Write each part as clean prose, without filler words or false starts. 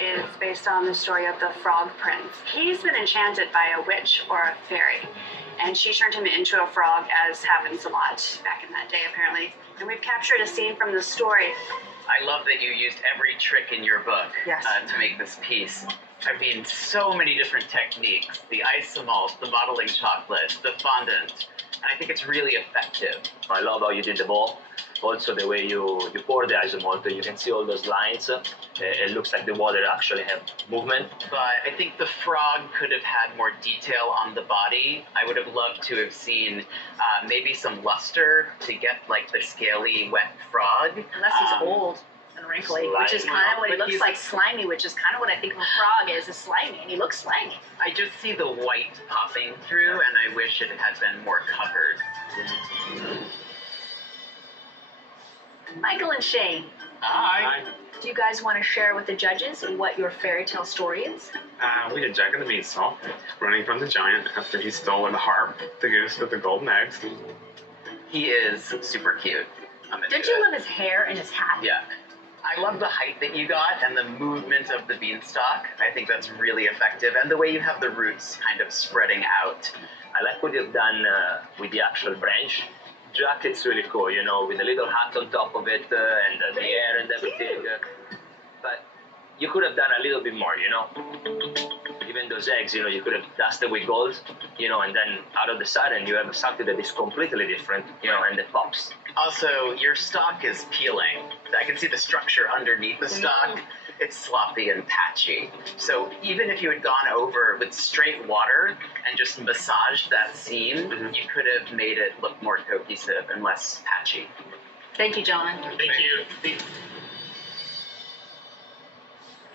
is based on the story of the Frog Prince. He's been enchanted by a witch or a fairy, and she turned him into a frog, as happens a lot back in that day, apparently. And we've captured a scene from the story. I love that you used every trick in your book Yes. To make this piece. I mean, so many different techniques. The isomalt, the modeling chocolate, the fondant. And I think it's really effective. I love how you did the ball. Also the way you pour the isomalt, you can see all those lines. It looks like the water actually have movement. But I think the frog could have had more detail on the body. I would have loved to have seen maybe some luster to get like the scaly, wet frog. Unless he's old and wrinkly, which is kind of what he But looks he's- like, slimy, which is kind of what I think of a frog is slimy, and he looks slimy. I just see the white popping through, and I wish it had been more covered. Michael and Shane, Hi. do you guys want to share with the judges what your fairy tale story is? We did Jack and the Beanstalk, running from the giant after he stole the harp, the goose with the golden eggs. He is super cute. I'm into Did you it. love his hair and his hat? Yeah. I love the height that you got and the movement of the beanstalk. I think that's really effective. And the way you have the roots kind of spreading out. I like what you've done with the actual branch. Jack, it's really cool, you know, with a little hat on top of it and the hair and everything. But you could have done a little bit more, you know. Even those eggs, you know, you could have dusted with gold, you know, and then out of the sudden you have something that is completely different, you know, and it pops. Also, your stalk is peeling. I can see the structure underneath the stalk. It's sloppy and patchy. So even if you had gone over with straight water and just massaged that seam, you could have made it look more cohesive and less patchy. Thank you, John. Thank you.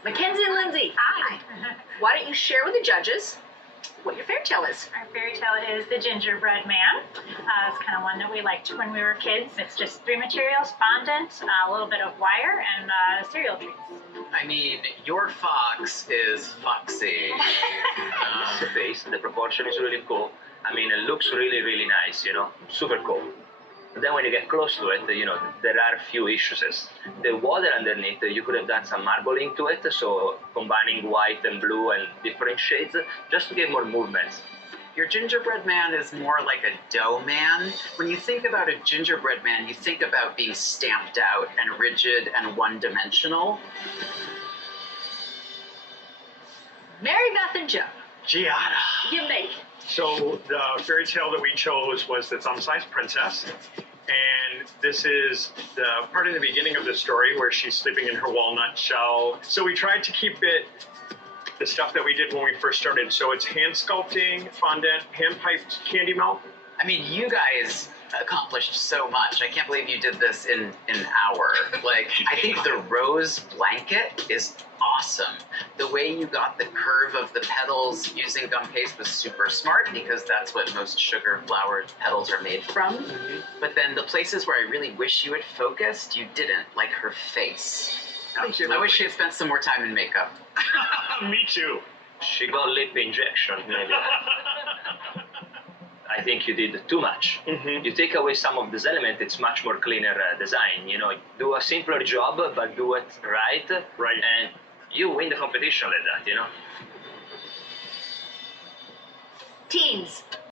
Mackenzie and Lindsay, Hi. why don't you share with the judges what your fairy tale is? Our fairy tale is The Gingerbread Man. It's kind of one that we liked when we were kids. It's just 3 materials: fondant, a little bit of wire, and cereal treats. I mean, your fox is foxy. The face, the proportion is really cool. I mean, it looks really, really nice, you know, super cool. But then when you get close to it, you know, there are a few issues. The water underneath, you could have done some marbling to it, so combining white and blue and different shades, just to get more movements. Your gingerbread man is more like a dough man. When you think about a gingerbread man, you think about being stamped out and rigid and one-dimensional. Mary Beth and Joe, Giada. you make. So the fairy tale that we chose was The Thumb-Sized Princess. And this is the part in the beginning of the story where she's sleeping in her walnut shell. So we tried to keep it the stuff that we did when we first started. So it's hand sculpting, fondant, hand piped candy melt. I mean, you guys accomplished so much. I can't believe you did this in an hour. Like, I think the rose blanket is awesome. The way you got the curve of the petals using gum paste was super smart, because that's what most sugar flower petals are made from. But then the places where I really wish you had focused, you didn't, like her face. I wish she had spent some more time in makeup. Me too. She got lip injection, maybe. I think you did too much. You take away some of this element, it's much more cleaner design. You know, do a simpler job, but do it right. Right. And you win the competition like that, you know. Teens,